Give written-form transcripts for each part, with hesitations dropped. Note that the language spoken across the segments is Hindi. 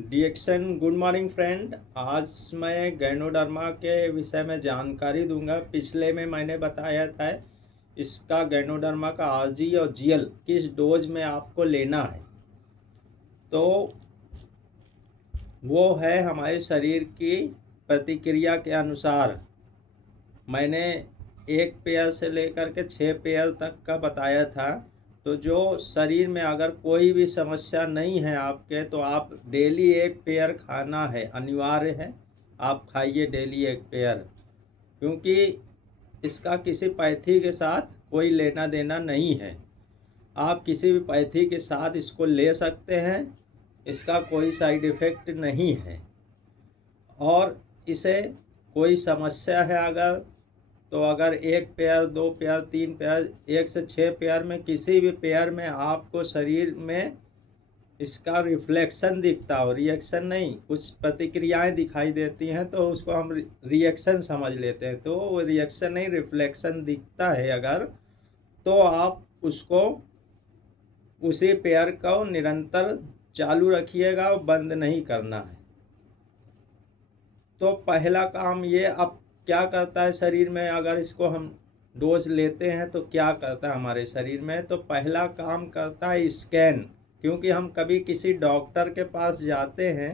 डिएक्शन गुड मॉर्निंग फ्रेंड। आज मैं गैनोडर्मा के विषय में जानकारी दूंगा। पिछले में मैंने बताया था इसका गैनोडर्मा का आरजी और जीएल किस डोज में आपको लेना है। तो वो है हमारे शरीर की प्रतिक्रिया के अनुसार। मैंने 1 पेयर से लेकर के 6 पेयर तक का बताया था। तो जो शरीर में अगर कोई भी समस्या नहीं है आपके, तो आप डेली 1 पेयर खाना है, अनिवार्य है। आप खाइए डेली 1 पेयर, क्योंकि इसका किसी पैथी के साथ कोई लेना देना नहीं है। आप किसी भी पैथी के साथ इसको ले सकते हैं, इसका कोई साइड इफ़ेक्ट नहीं है। और इसे कोई समस्या है अगर 1 पेयर 2 पेयर 3 पेयर 1 से 6 पेयर में किसी भी पेयर में आपको शरीर में इसका रिफ्लेक्शन दिखता हो, रिएक्शन नहीं, कुछ प्रतिक्रियाएं दिखाई देती हैं, तो उसको हम रिएक्शन समझ लेते हैं। तो वो रिएक्शन नहीं, रिफ्लेक्शन दिखता है अगर, तो आप उसको उसी पेयर को निरंतर चालू रखिएगा और बंद नहीं करना है। तो पहला काम ये, अब क्या करता है शरीर में, अगर इसको हम डोज लेते हैं तो क्या करता है हमारे शरीर में। तो पहला काम करता है स्कैन। क्योंकि हम कभी किसी डॉक्टर के पास जाते हैं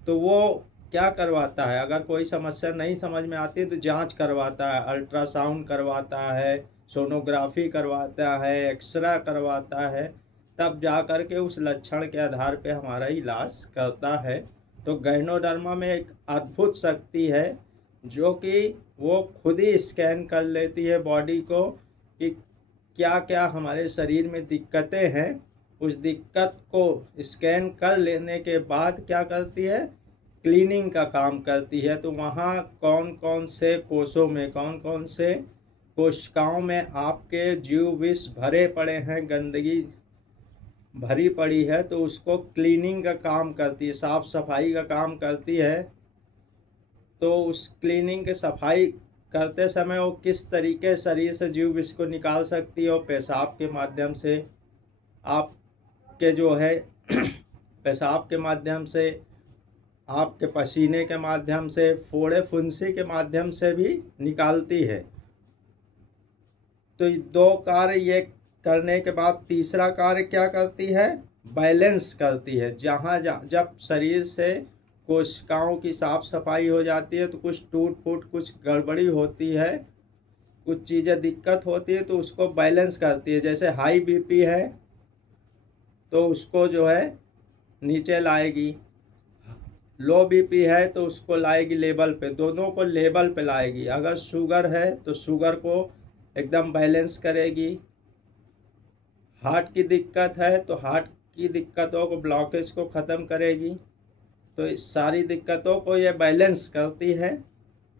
तो वो क्या करवाता है, अगर कोई समस्या नहीं समझ में आती है तो जांच करवाता है, अल्ट्रासाउंड करवाता है, सोनोग्राफी करवाता है, एक्सरे करवाता है, तब जा कर के उस लक्षण के आधार पे हमारा इलाज करता है। तो गैनोडर्मा में एक अद्भुत शक्ति है जो कि वो खुद ही स्कैन कर लेती है बॉडी को कि क्या क्या हमारे शरीर में दिक्कतें हैं। उस दिक्कत को स्कैन कर लेने के बाद क्या करती है, क्लीनिंग का काम करती है। तो वहाँ कौन कौन से कोषों में, कौन कौन से कोशिकाओं में आपके जीव विष भरे पड़े हैं, गंदगी भरी पड़ी है, तो उसको क्लीनिंग का काम करती है, साफ सफाई का काम करती है। तो उस क्लीनिंग की सफाई करते समय वो किस तरीके शरीर से जीव विष को निकाल सकती है, और पेशाब के माध्यम से, आपके जो है पेशाब के माध्यम से, आपके पसीने के माध्यम से, फोड़े फुंसी के माध्यम से भी निकालती है। तो ये 2 कार्य ये करने के बाद तीसरा कार्य क्या करती है, बैलेंस करती है। जब शरीर से कोशिकाओं की साफ सफाई हो जाती है तो कुछ टूट फूट, कुछ गड़बड़ी होती है, कुछ चीज़ें दिक्कत होती है, तो उसको बैलेंस करती है। जैसे हाई बीपी है तो उसको जो है नीचे लाएगी, लो बीपी है तो उसको लाएगी लेवल पे, दोनों को लेवल पे लाएगी। अगर शुगर है तो शुगर को एकदम बैलेंस करेगी। हार्ट की दिक्कत है तो हार्ट की दिक्कतों को, ब्लॉकेज को ख़त्म करेगी। तो इस सारी दिक्कतों को ये बैलेंस करती है।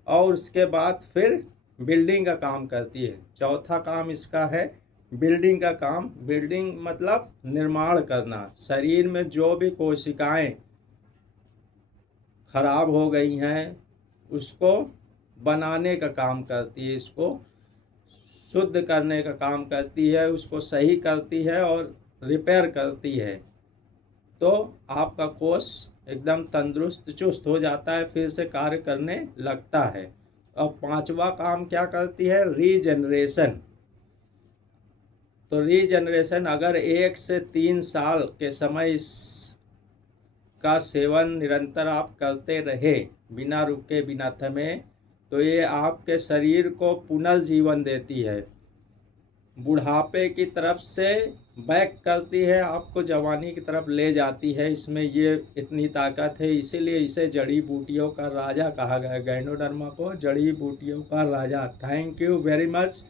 और उसके बाद फिर बिल्डिंग का काम करती है। चौथा काम इसका है बिल्डिंग का काम। बिल्डिंग मतलब निर्माण करना। शरीर में जो भी कोशिकाएं खराब हो गई हैं उसको बनाने का काम करती है, इसको शुद्ध करने का काम करती है, उसको सही करती है और रिपेयर करती है। तो आपका कोष एकदम तंदुरुस्त चुस्त हो जाता है, फिर से कार्य करने लगता है। और पांचवा काम क्या करती है, रीजनरेशन। तो रीजनरेशन, अगर 1 से 3 साल के समय का सेवन निरंतर आप करते रहे, बिना रुके बिना थमे, तो ये आपके शरीर को पुनर्जीवन देती है, बुढ़ापे की तरफ से बैक करती है, आपको जवानी की तरफ ले जाती है। इसमें ये इतनी ताकत है, इसीलिए इसे जड़ी बूटियों का राजा कहा गया। गैनोडर्मा को जड़ी बूटियों का राजा। Thank you very much.